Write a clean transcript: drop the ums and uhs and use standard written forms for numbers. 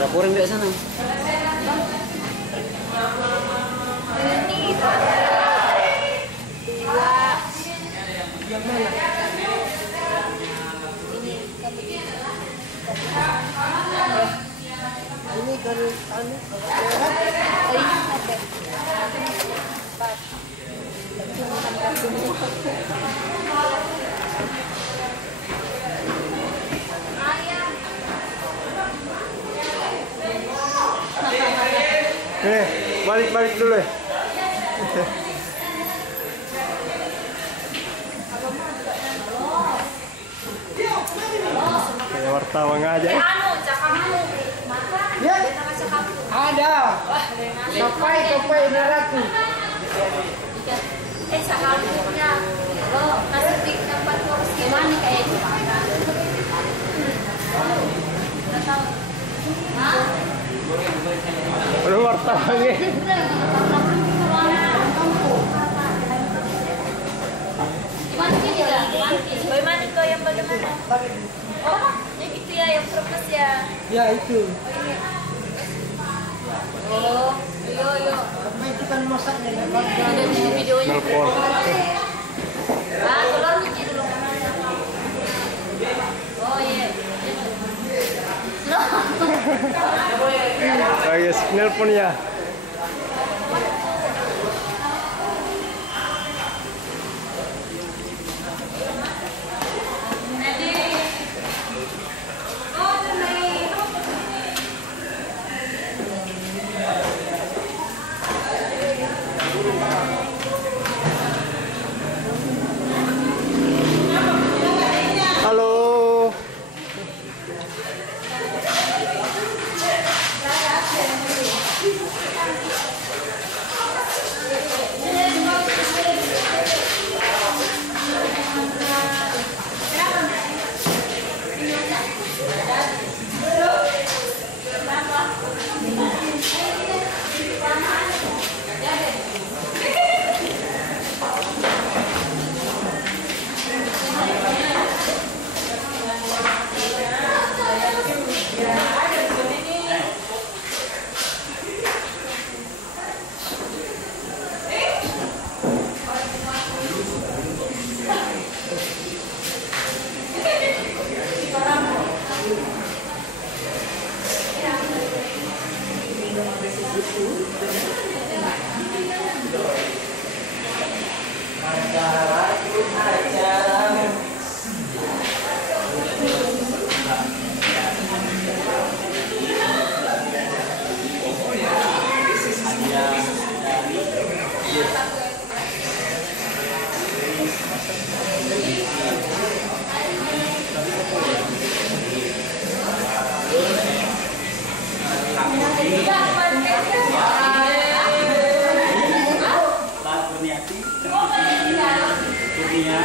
berapa orang di sana? Ini dua. Yang mana? Ini dari anu balik dulu ya. Kayak wartawan aja. Ya, ada. Kapai naraku. Sakampungnya nasi tik tempat kurus gimana kayak itu? Nggak tahu. Hah? Ada wartawannya. Gimana sih juga? Bagaimana itu yang bagaimana? Oh, yang itu ya yang purpose ya? Ya itu. Oh, yo. Karena itu kan masaknya ya. Ada di videonya. Nelpon. Ah, telur biji dulu. Oh iya. Oh yes, nelpon ya. Halo. Kurnia